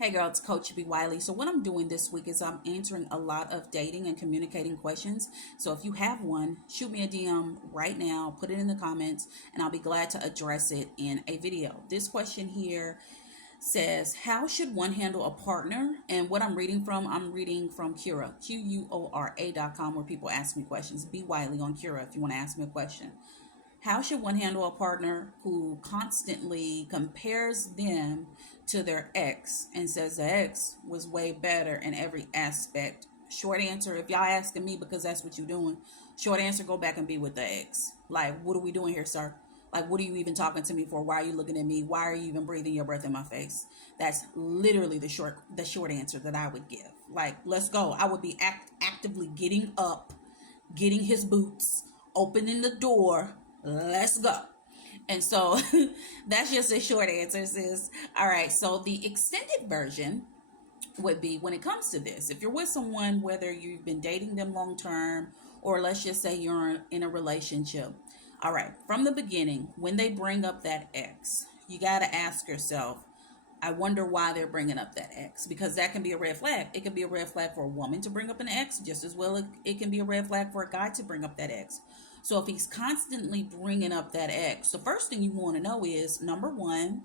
Hey girl, it's Coach Wiley. So what I'm doing this week is I'm answering a lot of dating and communicating questions. So if you have one, shoot me a DM right now, put it in the comments, and I'll be glad to address it in a video. This question here says, how should one handle a partner? And what I'm reading from Cura, QUORA.com, where people ask me questions. Be Wiley on Cura if you want to ask me a question. How should one handle a partner who constantly compares them to their ex and says the ex was way better in every aspect? Short answer, if y'all asking me because that's what you're doing, short answer, go back and be with the ex. Like, what are we doing here, sir? Like, what are you even talking to me for? Why are you looking at me? Why are you even breathing your breath in my face? That's literally the short answer that I would give. Like, let's go. I would be actively getting up, getting his boots, opening the door. Let's go. And so that's just a short answer, sis. All right. So the extended version would be, when it comes to this, if you're with someone, whether you've been dating them long term or let's just say you're in a relationship. All right. From the beginning, when they bring up that ex, you got to ask yourself, I wonder why they're bringing up that ex, because that can be a red flag. It can be a red flag for a woman to bring up an ex just as well. It can be a red flag for a guy to bring up that ex. So if he's constantly bringing up that ex, the first thing you want to know is, number one,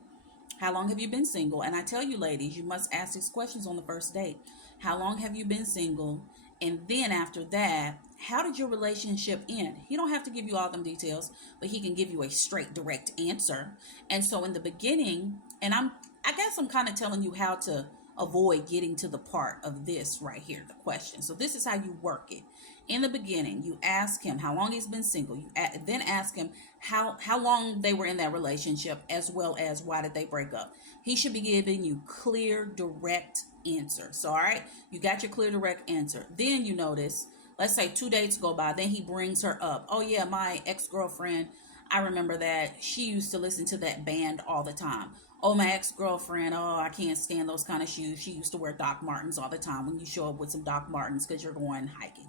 how long have you been single? And I tell you, ladies, you must ask these questions on the first date. How long have you been single? And then after that, how did your relationship end? He don't have to give you all them details, but he can give you a straight, direct answer. And so in the beginning, I guess I'm kind of telling you how to avoid getting to the part of this right here, the question. So this is how you work it. In the beginning, you ask him how long he's been single. You then ask him how long they were in that relationship, as well as why did they break up. He should be giving you clear, direct answer. So all right, you got your clear, direct answer. Then you notice, let's say 2 dates go by, then he brings her up. Oh yeah, my ex-girlfriend, I remember that she used to listen to that band all the time. Oh, my ex-girlfriend, oh, I can't stand those kind of shoes. She used to wear Doc Martens all the time when you show up with some Doc Martens because you're going hiking.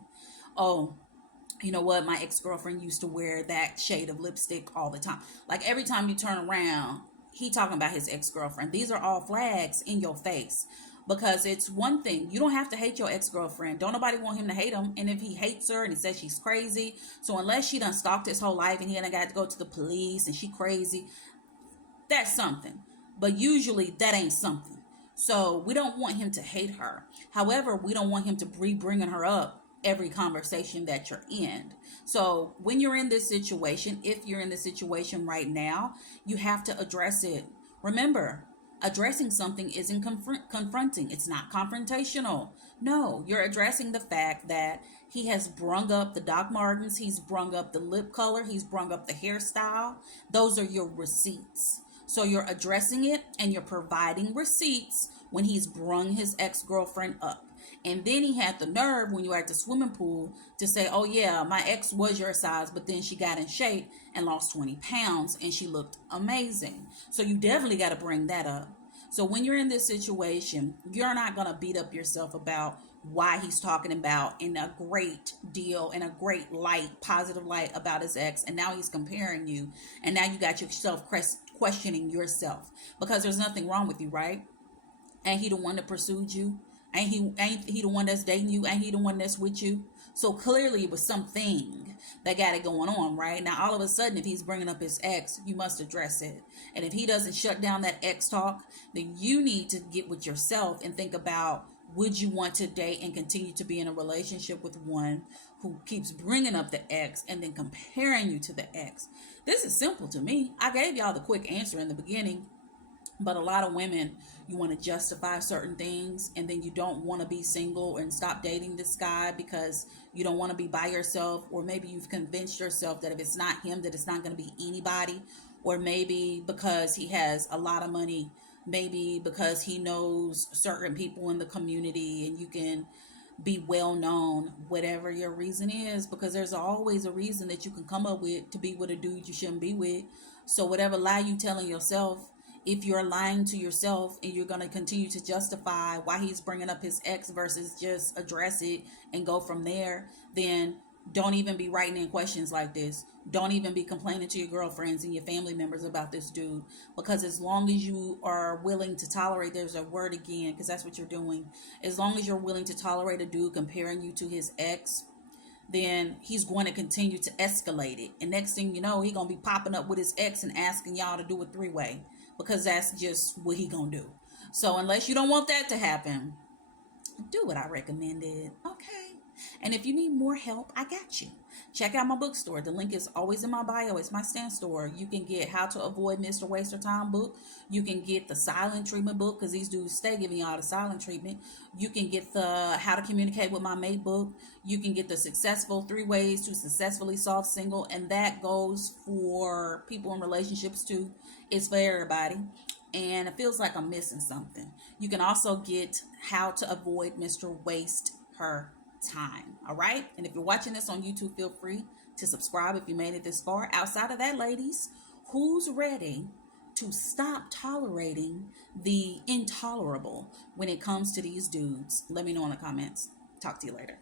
Oh, you know what? My ex-girlfriend used to wear that shade of lipstick all the time. Like every time you turn around, he talking about his ex-girlfriend. These are all flags in your face. Because it's one thing, you don't have to hate your ex-girlfriend. Don't nobody want him to hate him. And if he hates her and he says she's crazy, so unless she done stalked his whole life and he done got to go to the police and she crazy, that's something. But usually that ain't something. So we don't want him to hate her. However, we don't want him to be bringing her up every conversation that you're in. So when you're in this situation, if you're in this situation right now, you have to address it. Remember, addressing something isn't confronting. It's not confrontational. No, you're addressing the fact that he has brung up the Doc Martens, he's brung up the lip color, he's brung up the hairstyle. Those are your receipts. So you're addressing it and you're providing receipts when he's brung his ex-girlfriend up. And then he had the nerve when you were at the swimming pool to say, oh yeah, my ex was your size, but then she got in shape and lost 20 pounds and she looked amazing. So you definitely got to bring that up. So when you're in this situation, you're not going to beat up yourself about why he's talking about in a great deal, in a great light, positive light about his ex. And now he's comparing you. And now you got yourself questioning yourself, because there's nothing wrong with you, right? Ain't he the one that pursued you? Ain't he the one that's dating you? Ain't he the one that's with you? So clearly it was something that got it going on, right? Now all of a sudden, if he's bringing up his ex, you must address it. And if he doesn't shut down that ex talk, then you need to get with yourself and think about, would you want to date and continue to be in a relationship with one who keeps bringing up the ex and then comparing you to the ex? This is simple to me. I gave y'all the quick answer in the beginning. But a lot of women, you want to justify certain things, and then you don't want to be single and stop dating this guy because you don't want to be by yourself, or maybe you've convinced yourself that if it's not him, that it's not going to be anybody, or maybe because he has a lot of money, maybe because he knows certain people in the community and you can be well known, whatever your reason is, because there's always a reason that you can come up with to be with a dude you shouldn't be with. So whatever lie you telling yourself, if you're lying to yourself and you're going to continue to justify why he's bringing up his ex versus just address it and go from there, then Don't even be writing in questions like this. Don't even be complaining to your girlfriends and your family members about this dude. Because as long as you are willing to tolerate, there's a word again, because that's what you're doing. As long as you're willing to tolerate a dude comparing you to his ex, then he's going to continue to escalate it. And next thing you know, he's going to be popping up with his ex and asking y'all to do a three-way, because that's just what he going to do. So unless you don't want that to happen, do what I recommended. Okay. And if you need more help, I got you. Check out my bookstore. The link is always in my bio. It's my stand store. You can get How to Avoid Mr. Waste of Time book. You can get the silent treatment book, because these dudes stay giving y'all the silent treatment. You can get the How to Communicate with My Mate book. You can get the Successful 3 Ways to Successfully Solve Single. And that goes for people in relationships too. It's for everybody. And it feels like I'm missing something. You can also get How to Avoid Mr. Waste Her Time. All right. And if you're watching this on YouTube, feel free to subscribe if you made it this far. Outside of that, ladies, who's ready to stop tolerating the intolerable when it comes to these dudes? Let me know in the comments. Talk to you later.